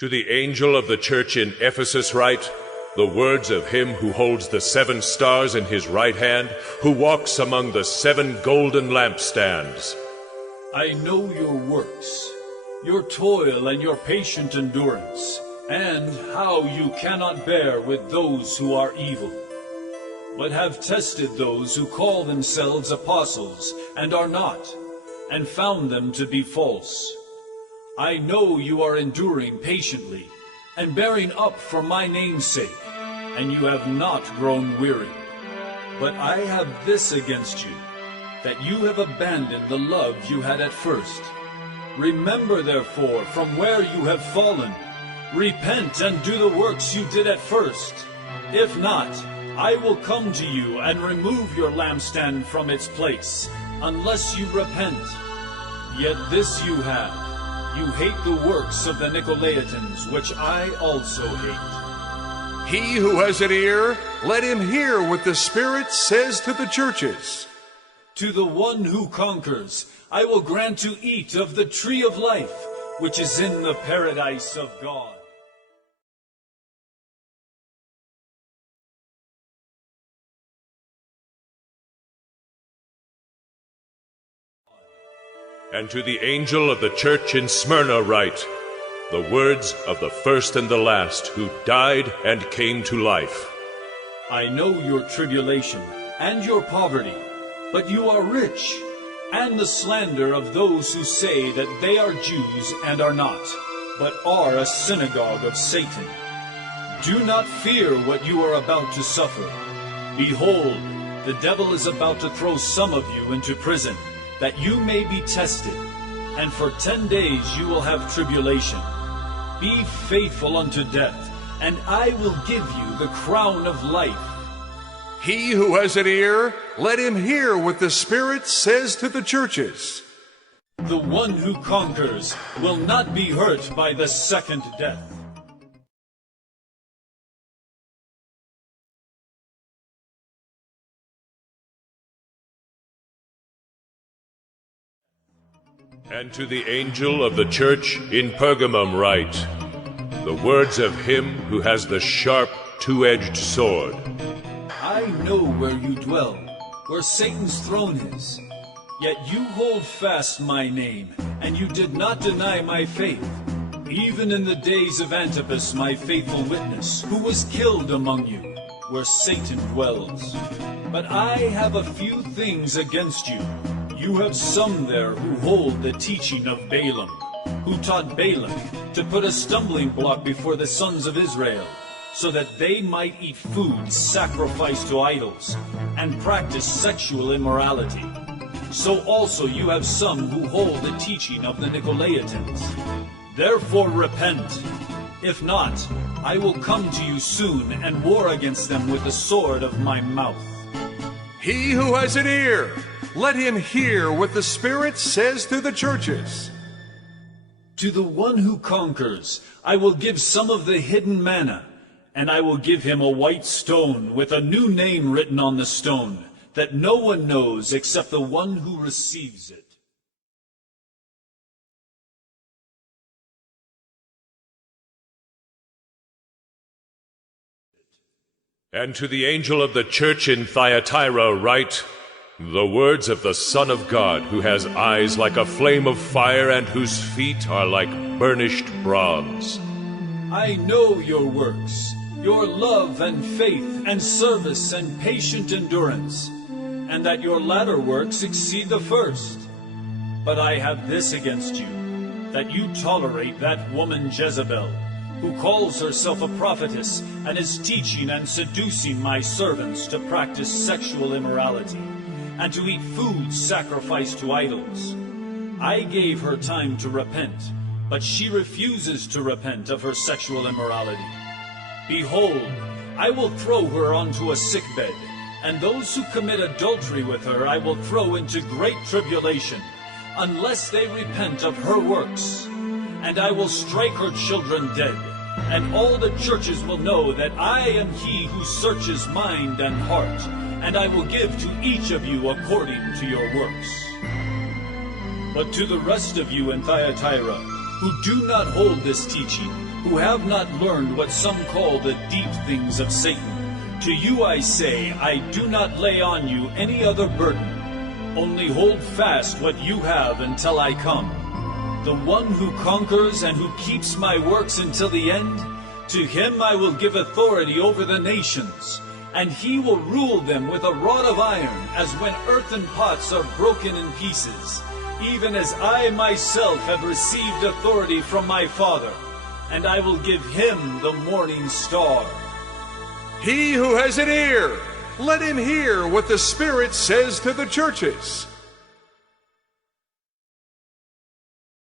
To the angel of the church in Ephesus write, the words of him who holds the 7 stars in his right hand, who walks among the 7 golden lampstands. I know your works, your toil and your patient endurance, and how you cannot bear with those who are evil, but have tested those who call themselves apostles and are not, and found them to be false. I know you are enduring patiently, and bearing up for my name's sake, and you have not grown weary. But I have this against you, that you have abandoned the love you had at first. Remember, therefore, from where you have fallen. Repent and do the works you did at first. If not, I will come to you and remove your lampstand from its place, unless you repent. Yet this you have. You hate the works of the Nicolaitans, which I also hate. He who has an ear, let him hear what the Spirit says to the churches. To the one who conquers, I will grant to eat of the tree of life, which is in the paradise of God. And to the angel of the church in Smyrna write, the words of the first and the last, who died and came to life. I know your tribulation and your poverty, but you are rich, and the slander of those who say that they are Jews and are not, but are a synagogue of Satan. Do not fear what you are about to suffer. Behold, the devil is about to throw some of you into prison, that you may be tested, and for 10 days you will have tribulation. Be faithful unto death, and I will give you the crown of life. He who has an ear, let him hear what the Spirit says to the churches. The one who conquers will not be hurt by the second death. And to the angel of the church in Pergamum write, the words of him who has the sharp, 2-edged sword. I know where you dwell, where Satan's throne is. Yet you hold fast my name, and you did not deny my faith, even in the days of Antipas, my faithful witness, who was killed among you, where Satan dwells. But I have a few things against you. You have some there who hold the teaching of Balaam, who taught Balak to put a stumbling block before the sons of Israel, so that they might eat food sacrificed to idols, and practice sexual immorality. So also you have some who hold the teaching of the Nicolaitans. Therefore repent. If not, I will come to you soon and war against them with the sword of my mouth. He who has an ear, let him hear what the Spirit says to the churches. To the one who conquers, I will give some of the hidden manna, and I will give him a white stone with a new name written on the stone, that no one knows except the one who receives it. And to the angel of the church in Thyatira write, the words of the Son of God, who has eyes like a flame of fire and whose feet are like burnished bronze. I know your works, your love and faith and service and patient endurance, and that your latter works exceed the first. But I have this against you, that you tolerate that woman Jezebel, who calls herself a prophetess and is teaching and seducing my servants to practice sexual immorality, and to eat food sacrificed to idols. I gave her time to repent, but she refuses to repent of her sexual immorality. Behold, I will throw her onto a sickbed, and those who commit adultery with her I will throw into great tribulation, unless they repent of her works. And I will strike her children dead, and all the churches will know that I am he who searches mind and heart, and I will give to each of you according to your works. But to the rest of you in Thyatira, who do not hold this teaching, who have not learned what some call the deep things of Satan. To you I say, I do not lay on you any other burden. Only hold fast what you have until I come. The one who conquers and who keeps my works until the end, to him I will give authority over the nations, and he will rule them with a rod of iron, as when earthen pots are broken in pieces, even as I myself have received authority from my Father, and I will give him the morning star. He who has an ear, let him hear what the Spirit says to the churches.